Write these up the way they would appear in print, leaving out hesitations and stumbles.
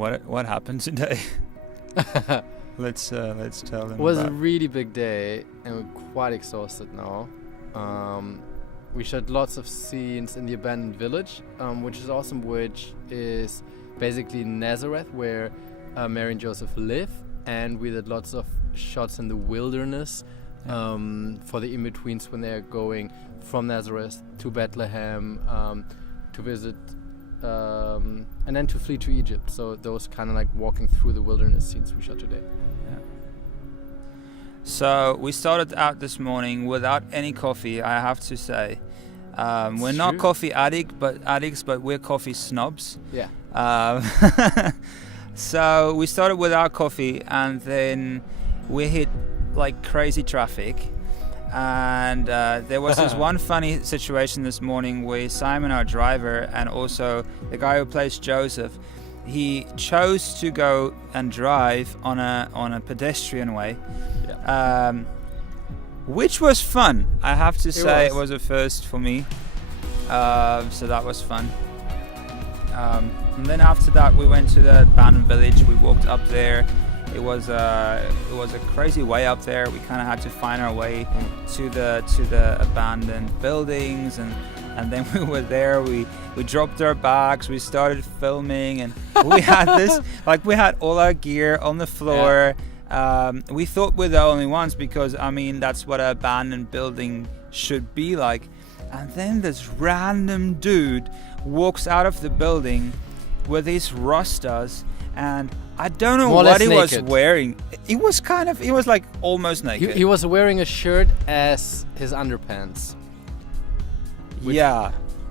What happened today? Let's tell them. It was a about. really big day, and we're quite exhausted now. We shot lots of scenes in the abandoned village, which is awesome, which is basically Nazareth, where Mary and Joseph live, and we did lots of shots in the wilderness for the in-betweens when they're going from Nazareth to Bethlehem to visit and then to flee to Egypt. So those kind of like walking through the wilderness scenes we shot today. Yeah. So we started out this morning without any coffee, I have to say. We're not coffee addicts, but we're coffee snobs. Yeah. So we started without coffee, and then we hit like crazy traffic. And there was this one funny situation this morning where Simon, our driver, and also the guy who plays Joseph, he chose to go and drive on a pedestrian way, which was fun. I have to say it was a first for me. So that was fun. And then after that, we went to the abandoned village. We walked up there. It was a crazy way up there. We kind of had to find our way to the abandoned buildings, and then we were there. We dropped our bags. We started filming, and we had this we had all our gear on the floor. We thought we're the only ones because that's what an abandoned building should be like. And then this random dude walks out of the building with these rastas, and I don't know what he was wearing. He was like almost naked. He was wearing a shirt as his underpants.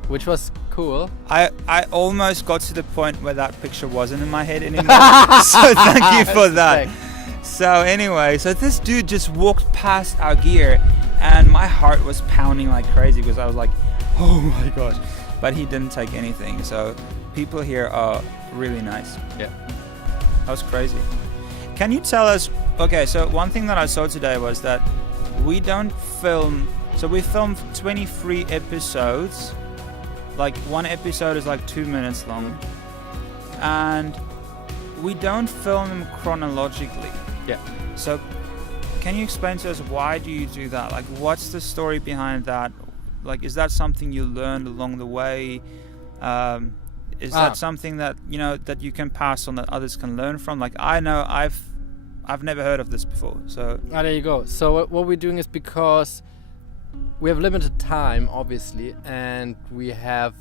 Which was cool. I almost got to the point where that picture wasn't in my head anymore. So thank you for that. So anyway, so this dude just walked past our gear, and my heart was pounding like crazy because I was like, oh my gosh. But he didn't take anything. So people here are really nice. Yeah. That was crazy. Can you tell us, okay, so one thing that I saw today was that we don't film, so we filmed 23 episodes, like one episode is like 2 minutes long, and we don't film them chronologically. Yeah. So can you explain to us, why do you do that? Like, what's the story behind that? Like, is that something you learned along the way? Is that something that that you can pass on, that others can learn from? Like, I know I've never heard of this before. So there you go. So what we're doing is, because we have limited time, obviously, and we have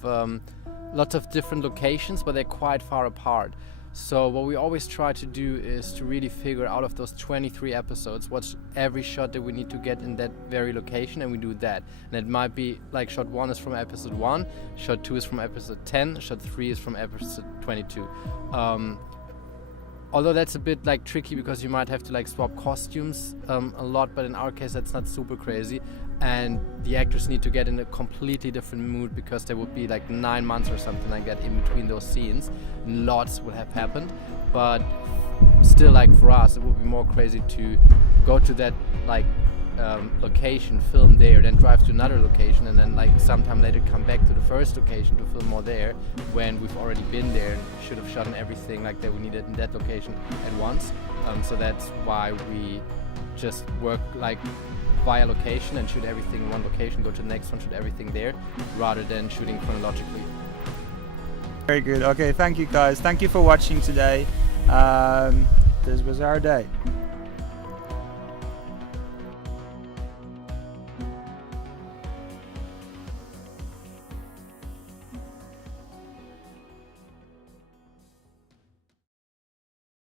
lots of different locations, but they're quite far apart. So what we always try to do is to really figure out of those 23 episodes what's every shot that we need to get in that very location, and we do that. And it might be like shot 1 is from episode 1, shot 2 is from episode 10, shot 3 is from episode 22. Although that's a bit like tricky because you might have to like swap costumes a lot, but in our case that's not super crazy. And the actors need to get in a completely different mood because there would be like 9 months or something like that in between those scenes. Lots would have happened, but still, like for us, it would be more crazy to go to that like location, film there, then drive to another location, and then like sometime later come back to the first location to film more there when we've already been there and should have shot everything like that we needed in that location at once. So that's why we just work like via location and shoot everything in one location, go to the next one, shoot everything there, rather than shooting chronologically. Very good. Okay, thank you guys. Thank you for watching today. This was our day.